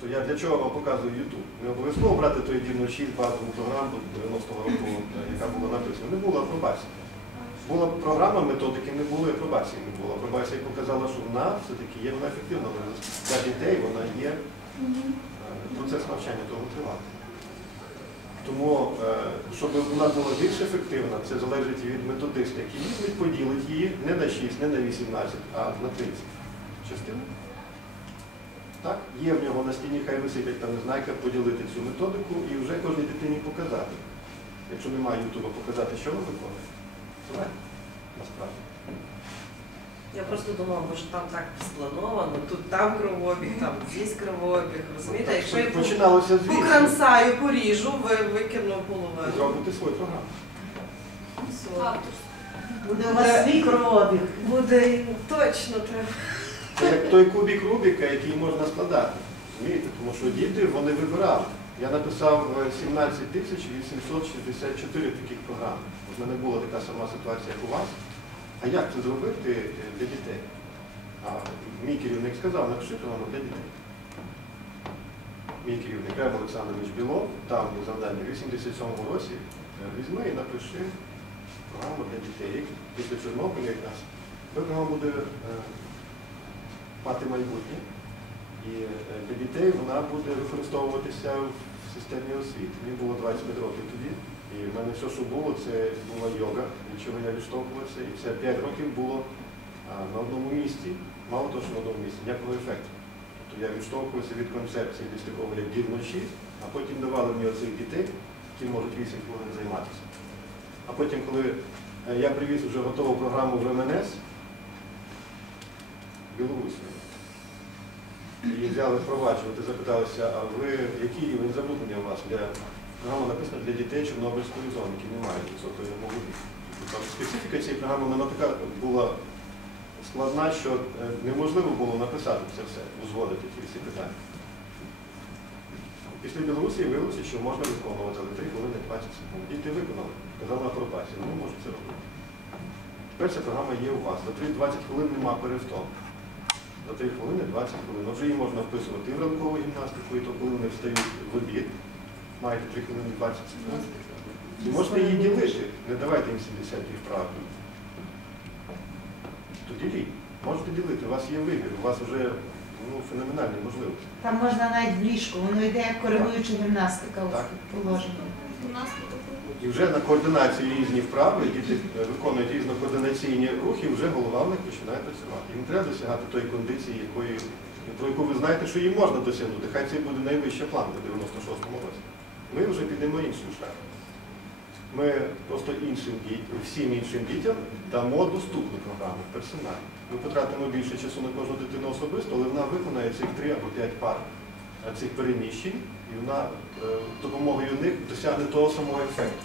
То я для чого вам показую YouTube? Не обов'язково брати той дільну 6 базову програму 90-го року, яка була написана. Не було апробації. Була програма методики, не було апробації не було. Апробація показала, що вона все-таки є вона ефективна. Для дітей вона є, е, процес навчання того тривати. Тому, е, щоб вона була більш ефективна, це залежить від методиста, який візьмуть, поділить її не на 6, не на 18, а на 30 частин. Так, є в нього на стіні, хай висить там знайка, поділити цю методику і вже кожній дитині показати. Якщо немає Ютуба, показати, що ви виконуєте. Насправді. Я просто думала, може там так сплановано, тут там кровообіг, там здесь кровообіг. Розумієте, якщо я по- Починалося звідси. покрамсаю, поріжу, ви викину половину. зробите свою програму. Все. Буде у вас свій кровообіг. Буде точно треба. Як той кубік Рубіка, який можна складати. Розумієте? Тому що діти вони вибирали. Я написав е, 17 864 таких програм. В мене була така сама ситуація, як у вас. А як це зробити е, для дітей? А мій керівник сказав, напиши програму для дітей. Мій керівник Реб Олександрович Білов, там є завдання в 87-му році, е, візьми і напиши програму для дітей. Після Чорнобиля якраз. Програма буде е, мати майбутнє. І е, для дітей вона буде використовуватися в системі освіти. Мені було 25 років тоді. І в мене все, що було, це була йога, від чого я відштовхувався. І це 5 років було на одному місці. Мало того, що на одному місці, ніякого ефекту. Тобто я відштовхувався від концепції десь такого, як дівно 6, а потім давали мені оцих дітей, які можуть 8 хвилин займатися. А потім, коли е, я привіз вже готову програму в МНС, Білорусі. І взяли впроваджувати, запиталися, а ви який рівень забруднення у вас для програма написана для дітей Чорнобильської зони, які не мають високої вимоги. Там специфіка цієї програми вона така була складна, що е, неможливо було написати це все, узгодити ці всі питання. Після Білорусі виявилося, що можна виконувати, але 3 хвилини 20 секунд. Діти виконали, казали апробацію, ну може це робити. Тепер ця програма є у вас. За 3-20 хвилин нема перевтом. За 3 хвилини 20 хвилин. Отже, її можна вписувати і в ранкову гімнастику, і то коли вони встають в обід. Маєте 3 хвилини 20 секунд. І можете її ділити. Не давайте їм 70 вправ. То діліть. Можете ділити, у вас є вибір, у вас вже ну, феноменальні можливості. Там можна навіть в ліжку, воно йде як коригуюча гімнастика Так. І вже на координації різні вправи, діти виконують різнокоординаційні рухи, вже голова в них починає працювати. Їм треба досягати тої кондиції, якої, про яку ви знаєте, що її можна досягнути. Хай це буде найвища планка в 96-му році. Ми вже підемо іншим шляхом. Ми просто іншим дітям, всім іншим дітям дамо доступну програму персонально. Ми потратимо більше часу на кожну дитину особисто, але вона виконає цих три або п'ять пар цих переміщень, і вона е, допомогою них досягне того самого ефекту.